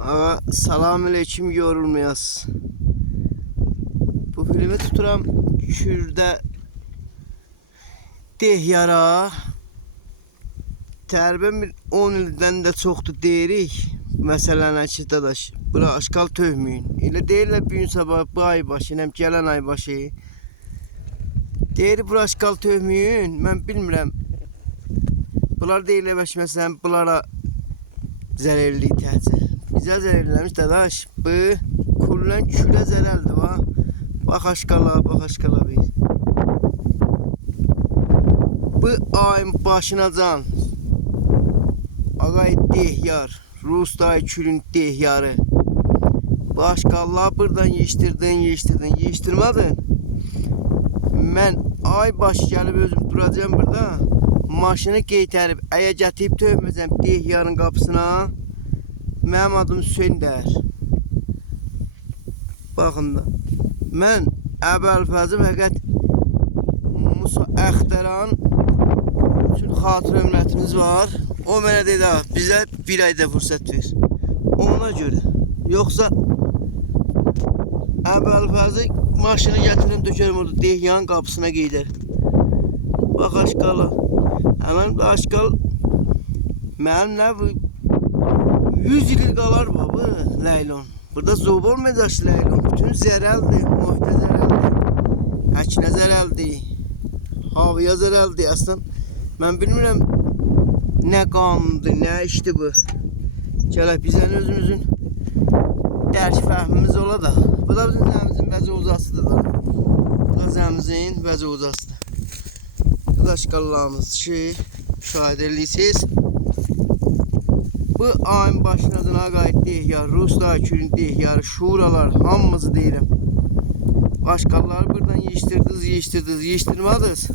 Ağa, selamünaleyküm, yorulmayas. Bu filmi tuturam Kürdə dehyara. Tərbiyəm bir 10 ildən də çoxdur deyirik. Məsələn ki, dadaş, bura aşkal tövməyin. Elə deyirlər bir gün sabah bu ay başı, nəm gələn ay başı. Deyir bura aşkal tövməyin, mən bilmirəm. Bunlar deyirlər bəş, məsələn, bunlara zərərli təhcə. Bizə zərərləmiş dadaş. Bu kullən külə zərərlidir va. Bax aşkala, bax aşkala biz. Bu ayın başına can. Ağay dehyar. Rus dayı külün dehyarı. Bu aşkallar buradan yiyiştirmədin. Mən ay başı gəlib özüm duracağım burada. Maşını qeytərib, əyə gətirib tövməzəm dehyarın qapısına. Mənim adım Söndər. Baxın da. Mən Əbəlfəzi fəqət Musa Əxtəran üçün xatır ömrətimiz var. O mənə dedi, bizə bir ayda fürsət ver. Ona görə. Yoxsa Əbəlfəzi maşını gətirim, dökərəm orada dehyanın qapısına qeydər. Bax aşkala. Həmən bu aşkal mənim nə bu 100 il qalar bu Leylon. Burada zob olmayacaq Leylon. Bütün zərəldir, mühitə zərəldir, həkinə zərəldir, havaya zərəldir. Əslən, mən bilmirəm nə qanundur, nə işdir bu. Gələk bizən özümüzün dərk fəhmimiz ola da. Bu da bizim zəmimizin vəzi uzasıdır da. Bu da zəmimizin vəzi uzasıdır. Bu da aşkallarımız ki, müşahidə edirsiniz. Bu ayın başına qayıt dehyar, Rus dayı külün dehyarı, şuralar hamımızı deyirəm. Aşkalları buradan yiyiştirmədiniz.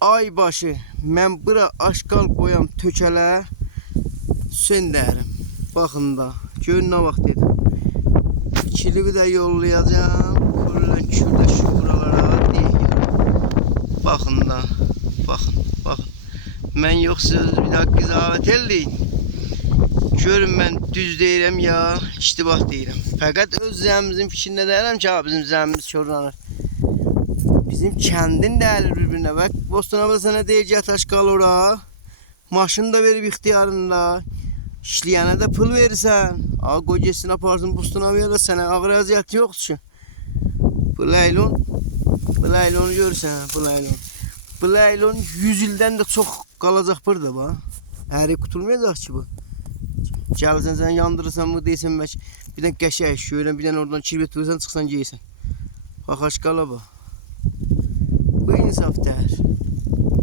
Ay başı, mən bura aşkal qoyam tökələ, Söndərim. Baxın da, görün nə vaxt dedim. İkilivi də yollayacağım, kullən kürdə şuralara dehyar. Baxın da, baxın. Mən yoxsa bir daha qizavət elləyin. Görün mən düz deyirəm ya, iştibah deyirəm. Fəqət öz zəmimizin fikrində deyirəm ki, bizim zəmimiz körlanır. Bizim kəndin dəyilir bir-birinə. Bak, Bostanabla sənə deyir, gət aşkal ora. Maşını da verib ixtiyarında. İşləyənə də pul verirsən. Qoy geçsin aparsın Bostanabla da sənə ağır əziyyət yoxdur ki. Bu Leylonu görürsən, bu Leylon. Bu Leylon 100 ildən də çox qalacaq burada ba. Əri qutulmayacaq ki bu. Gəlsən sən yandırırsan bu deyirsən bək. Bir dən qəşəng şöylə bir dən oradan kirbet vursan çıxsan geysən. Bax aşkala bu. Bu insaf dəyər.